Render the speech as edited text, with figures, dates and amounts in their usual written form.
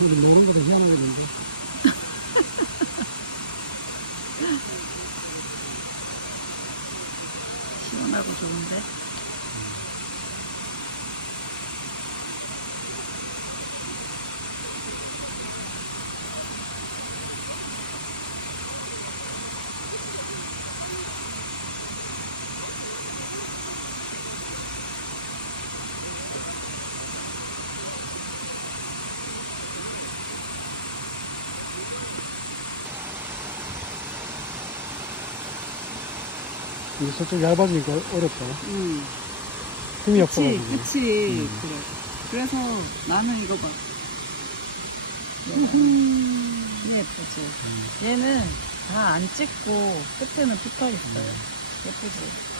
우리 노는 것도 희한하겠는데. 시원하고 좋은데? 이게 저쪽 얇아지니까 어렵다. 힘이 그치, 없어가지고. 그치. 그래. 그래서 나는 이거 봐. 예쁘지? 얘는 다 안 찍고 끝에는 붙어 있어요. 예쁘지?